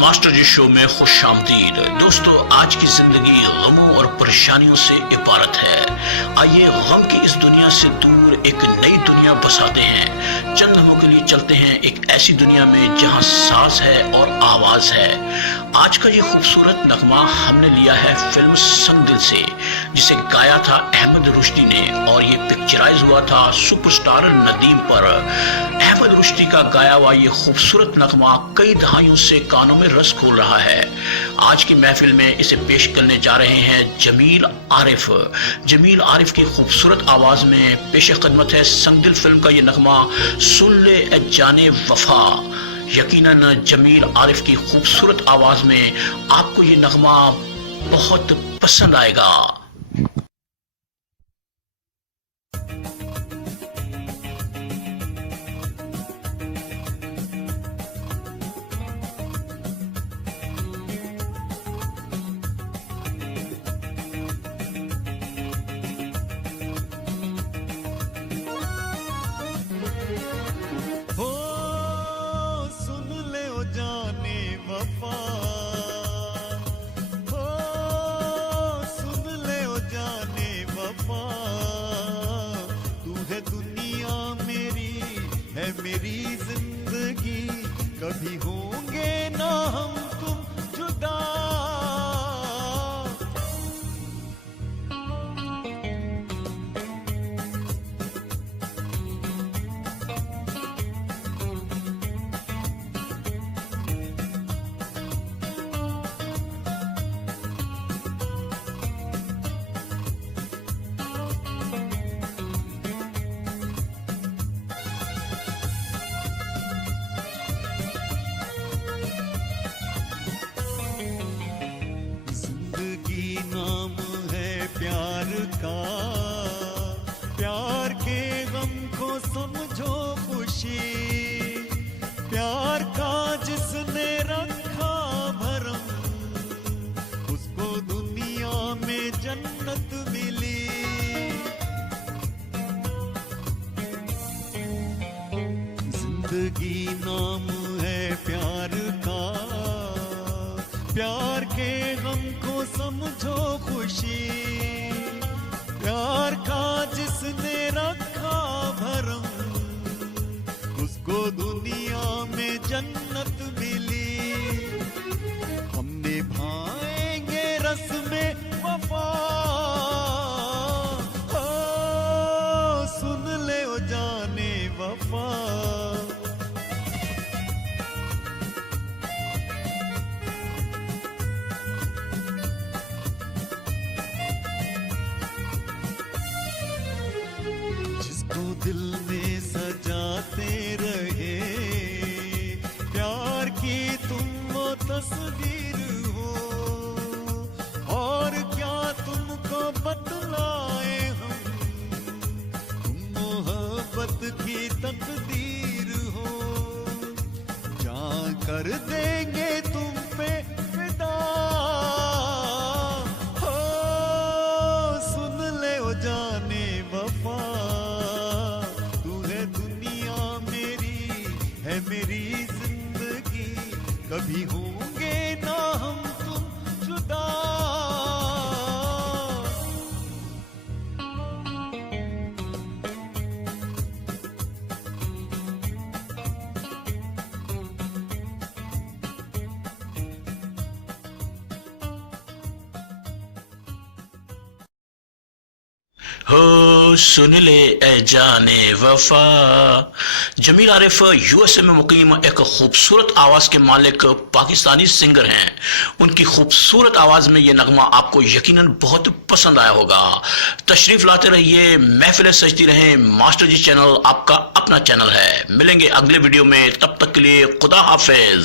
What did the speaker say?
Master जी show में खुश आमदीद। दोस्तों, आज की जिंदगी गमों और परेशानियों से इबारत है। आइए गम की इस दुनिया से दूर एक नई दुनिया बसाते हैं। चंद लम्हों के लिए चलते हैं एक ऐसी दुनिया में जहां सांस है और आवाज है। आज का ये खूबसूरत नगमा हमने लिया है फिल्म संग दिल से, जिसे गाया था अहमद रुश्दी ने और ये पिक्चराइज हुआ था सुपरस्टार नदीम पर। अहमद रुश्दी का गाया हुआ ये खूबसूरत नगमा कई दहाइयों से कानों में रस खोल रहा है। आज की महफिल में इसे पेश करने जा रहे हैं जमील आरिफ। जमील आरिफ की खूबसूरत आवाज में पेश खदमत है संग दिल फिल्म का ये नगमा, सुन ले ए जाने वफा। यकीनन जमील आरिफ की खूबसूरत आवाज में आपको ये नगमा बहुत पसंद आएगा। मेरी जिंदगी कभी होंगे ना हम तुम जुदा। नाम है प्यार का, प्यार के गम को समझो खुशी। प्यार का जिसने रखा भरम, उसको दुनिया में जन्नत मिली। जिंदगी नाम है प्यार का, प्यार के गम को समझो खुशी। प्यार का जिसने रखा भरम, उसको दुनिया में जन्नत मिली। हम निभाएंगे रस्में वफा, सुन ले ओ जाने वफा। दिल में सजाते रहे प्यार की तुम वो तस्वीर हो, और क्या तुमको बतलाए हम, तुम मोहब्बत की तकदीर हो। जा कर देंगे तुम पे फिदा, हो सुन ले ओ जाने वफा। मेरी जिंदगी कभी होंगे ना हम तुम जुदा। हो सुन ले ए जाने वफा। जमील आरिफ यूएसए में मुकीम एक खूबसूरत आवाज के मालिक पाकिस्तानी सिंगर हैं। उनकी खूबसूरत आवाज में ये नगमा आपको यकीनन बहुत पसंद आया होगा। तशरीफ लाते रहिए, महफिलें सजती रहें। मास्टर जी चैनल आपका अपना चैनल है। मिलेंगे अगले वीडियो में, तब तक के लिए खुदा हाफिज।